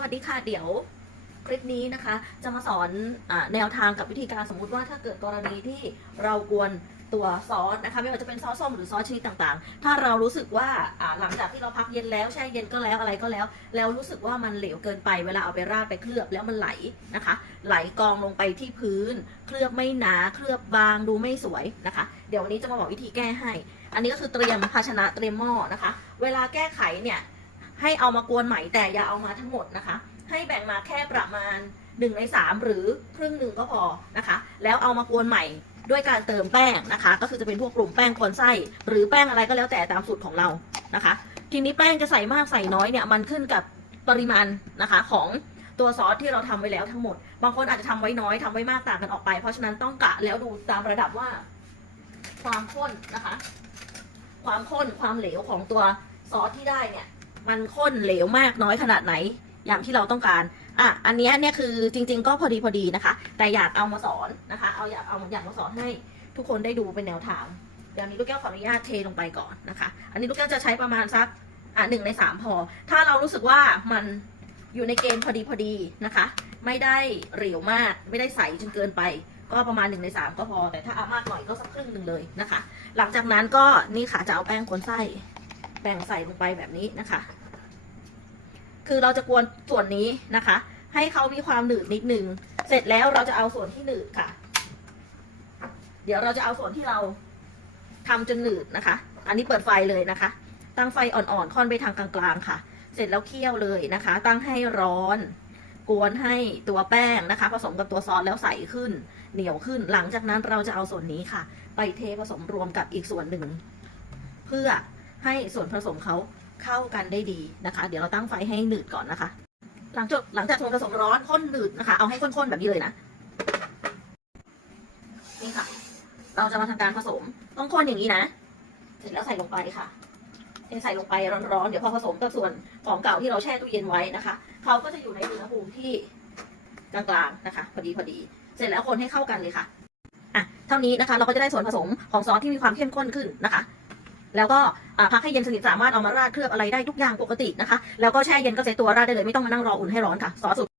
วัสดีค่ะเดี๋ยวคลิปนี้นะคะ จะมาสอนอแนวทางกับวิธีการสมมุติว่าถ้าเกิดกรณีที่เรากวนตัวซอสนะคะไม่ว่าจะเป็นซอสส้มหรือซอสชนิดต่างๆ ถ้าเรารู้สึกว่าหลังจากที่เราพักเย็นแล้วแช่เย็นก็แล้วอะไรก็แล้ว แล้วรู้สึกว่ามันเหลวเกินไปเวลาเอาไปราดไปเคลือบแล้วมันไหลนะคะ ไหลกองลงไปที่พื้น เคลือบไม่หนาเคลือบบางดูไม่สวยนะคะ เดี๋ยววันนี้จะมาบอกวิธีแก้ให้ อันนี้ก็คือเตรียมภาชนะเตรียมหม้อนะคะ เวลาแก้ไขเนี่ย ให้เอามากวนใหม่แต่อย่าเอามาทั้งหมดนะคะ ให้แบ่งมาแค่ประมาณ1ใน3หรือครึ่งหนึ่งก็พอนะคะ แล้วเอามากวนใหม่ด้วยการเติมแป้งนะคะ ก็คือจะเป็นพวกกลุ่มแป้งกวนไส้หรือแป้งอะไรก็แล้วแต่ตามสูตรของเรานะคะ ทีนี้แป้งจะใส่มากใส่น้อยเนี่ยมันขึ้นกับปริมาณนะคะของตัวซอสที่เราทำไว้แล้วทั้งหมด บางคนอาจจะทำไว้น้อยทำไว้มากต่างกันออกไป เพราะฉะนั้นต้องกะแล้วดูตามระดับว่า ความข้นนะคะ ความข้นความเหลวของตัวซอสที่ได้เนี่ย มันข้นเหลวมากน้อยขนาดไหน อย่างที่เราต้องการอะอันนี้เนี่ยคือจริง ๆ ก็พอดีพอดีนะคะ แต่อยากเอามาสอนนะคะ เอาอยากเอาอยากมาสอนให้ทุกคนได้ดูเป็นแนวทางเดี๋ยวนี้ลูกแก้วขออนุญาตเทลงไปก่อนนะคะ อันนี้ลูกแก้วจะใช้ประมาณสักอะหนึ่งในสามพอ ถ้าเรารู้สึกว่ามันอยู่ในเกณฑ์พอดีพอดีนะคะ ไม่ได้เหลวมากไม่ได้ใสจนเกินไป ก็ประมาณหนึ่งในสามก็พอ แต่ถ้าอามากหน่อยก็สักครึ่งหนึ่งเลยนะคะ หลังจากนั้นก็นี่ค่ะจะเอาแป้งกวนไส้ บ่งใส่ลงไปแบบนี้นะคะ คือเราจะกวนส่วนนี้นะคะ ให้เขามีความหนืดนิดนึง เสร็จแล้วเราจะเอาส่วนที่หนืดค่ะ เดี๋ยวเราจะเอาส่วนที่เราทำจนหนืดนะคะ อันนี้เปิดไฟเลยนะคะ ตั้งไฟอ่อนๆ ค่อนไปทางกลางๆค่ะ เสร็จแล้วเคี่ยวเลยนะคะ ตั้งให้ร้อนกวนให้ตัวแป้งนะคะ ผสมกับตัวซอสแล้วใสขึ้น เหนียวขึ้น หลังจากนั้นเราจะเอาส่วนนี้ค่ะ ไปเทผสมรวมกับอีกส่วนหนึ่ง เพื่อ ให้ส่วนผสมเขาเข้ากันได้ดีนะคะ เดี๋ยวเราตั้งไฟให้หนืดก่อนนะคะ หลังจากหลังจากส่วนผสมร้อนข้นหนืดนะคะ เอาให้ข้นๆแบบนี้เลยนะ นี่ค่ะ เราจะมาทำการผสม ต้องข้นอย่างนี้นะ เสร็จแล้วใส่ลงไปค่ะเทใส่ลงไปร้อนๆ เดี๋ยวพอผสมกับส่วนของเก่าที่เราแช่ตู้เย็นไว้นะคะ เขาก็จะอยู่ในอุณหภูมิที่กลางๆนะคะ พอดีพอดี เสร็จแล้วคนให้เข้ากันเลยค่ะ อะ เท่านี้นะคะ เราก็จะได้ส่วนผสมของซอสที่มีความเข้มข้นขึ้นนะคะ แล้วก็พักให้เย็นสนิทสามารถเอามาราดเคลือบอะไรได้ทุกอย่างปกตินะคะ แล้วก็แช่เย็นก็ใช้ตัวราดได้เลยไม่ต้องมานั่งรออุ่นให้ร้อนค่ะซอสสูตร